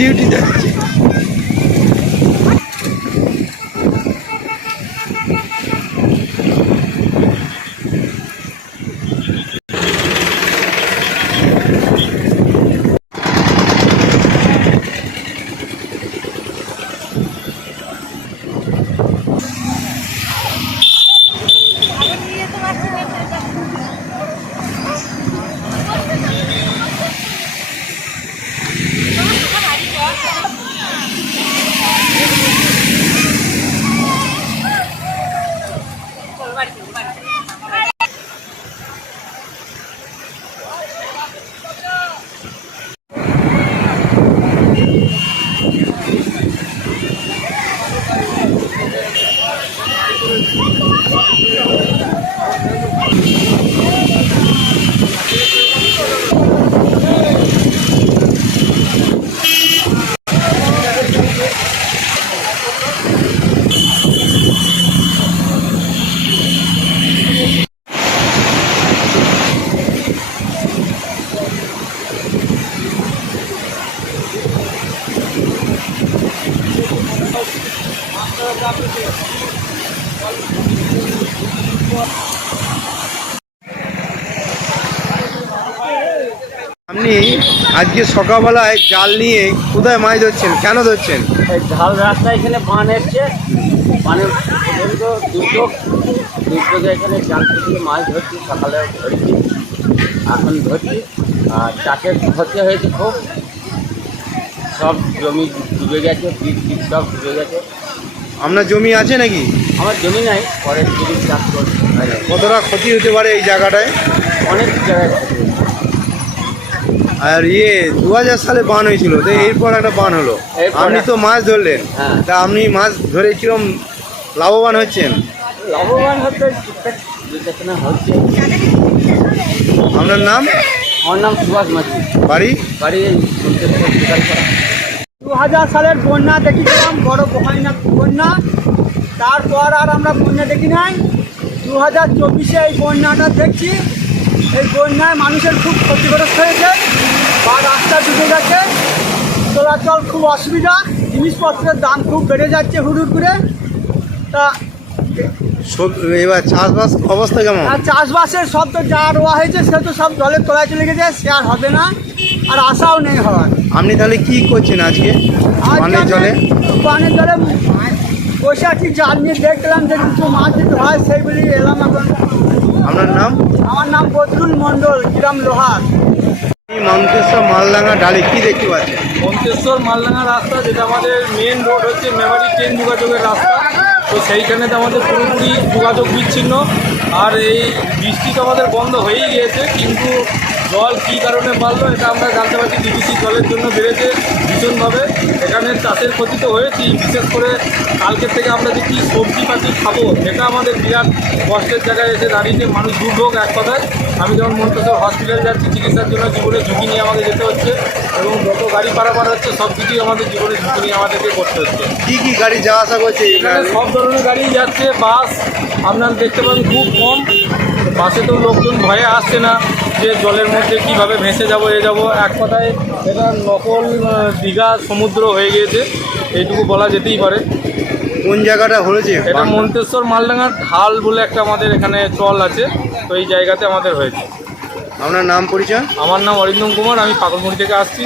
Duty যাচ্ছে। আপনি আজকে সকালবেলায় জাল নিয়ে কোথায় মাছ ধরছেন, কেন ধরছেন? এই ঝাল রাস্তা এখানে বান এসছে, বানের দুটো এখানে জাল থেকে মাছ ধরছি, সকালে ধরছি, এখন ধরছি। আর চাষের ক্ষতি হয়েছে খুব, সব জমি ডুবে গেছে, বীজ সব ডুবে গেছে। আপনার জমি আছে নাকি? আমার জমি নাই, পরের জমি চাষ করছি। কতটা ক্ষতি হতে পারে এই জায়গাটায়? অনেক জায়গায় ক্ষতি হয়েছে। আর 2000 সালে বান হয়েছিল, তো এরপর একটা বান হলো, আপনি তো মাছ ধরলেন, তা আপনি মাছ ধরে কিরম লাভবান হচ্ছেন? লাভবান হচ্ছে, ঠিকঠাক দেখাশোনা হচ্ছে। আপনার নাম? আমার নাম সুভাষ মাঝি। বাড়ি? বাড়ি 2000 সালের বন্যা দেখেছিলাম, বড় বহাইনা বন্যা। তারপর আর আমরা বন্যা দেখি নাই। 2024-এ এই বন্যাটা দেখছি। এই বন্যায় মানুষের খুব ক্ষতিগ্রস্ত হয়েছে, বা রাস্তা ডুবে গেছে, চলাচল খুব অসুবিধা, জিনিসপত্রের দাম খুব বেড়ে যাচ্ছে হুড়ুর করে। তা এবার চাষবাস অবস্থা কেমন? আর চাষবাসের সব তো যা রোয়া হয়েছে সে তো সব জলের তলায় চলে গেছে, সে আর হবে না, আর আশাও নেই হওয়ার। আপনি তাহলে কি করছেন আজকে বানের জলে? বানের জলে বসে আছি, জাল নিয়ে দেখলাম যে কিছু মাছ যদি হয় সেই বলি এলাম এখন। আপনার নাম? আমার নাম বদরুল মণ্ডল, গ্রাম লোহার। মন্তেশ্বর মালডাঙ্গা ডালি কি দেখতে পাচ্ছেন? মন্তেশ্বর মালডাঙ্গা রাস্তা, যেটা আমাদের মেন রোড হচ্ছে মেমারি ট্রেন যোগাযোগের রাস্তা, তো সেইখানেতে আমাদের পুরোপুরি যোগাযোগ বিচ্ছিন্ন। আর এই বৃষ্টি তো আমাদের বন্ধ হয়েই গিয়েছে, কিন্তু জল কী কারণে বাড়লো এটা আমরা জানতে পারছি, ডিবিসি জলের জন্য বেড়েছে ভীষণভাবে। এখানে চাষের ক্ষতি তো হয়েছেই, বিশেষ করে কালকের থেকে আমরা যে কী সবজিপাতি খাবো সেটা আমাদের বিরাট কষ্টের জায়গায় এসে দাঁড়িয়েছে। মানুষ দুর্ভোগ এক কথায়। আমি যেমন মন্তেশ্বর হসপিটালে যাচ্ছি চিকিৎসার জন্য, জীবনে ঝুঁকি নিয়ে আমাকে যেতে হচ্ছে, এবং যত গাড়ি পারাপার হচ্ছে সব কিছুই আমাদের জীবনে ঝুঁকি নিয়ে আমাদেরকে করতে হচ্ছে। কি কি গাড়ি যাওয়া আসা করছে? এখানে সব ধরনের গাড়ি যাচ্ছে, বাস আপনারা দেখতে পাবেন খুব কম। বাসে তো লোকজন ভয়ে আসছে না যে জলের মধ্যে কিভাবে ভেসে যাব এক কথায় এটা নকল দীঘা সমুদ্র হয়ে গিয়েছে, এইটুকু বলা যেতেই পারে। কোন জায়গাটা হয়েছে? এটা মন্তেশ্বর মালডাঙ্গার ঢাল বলে একটা আমাদের এখানে চল আছে, তো এই জায়গাতে আমাদের হয়েছে। আপনার নাম পরিচয়? আমার নাম অরিন্দম কুমার, আমি পাগলমুড়ি থেকে আসছি।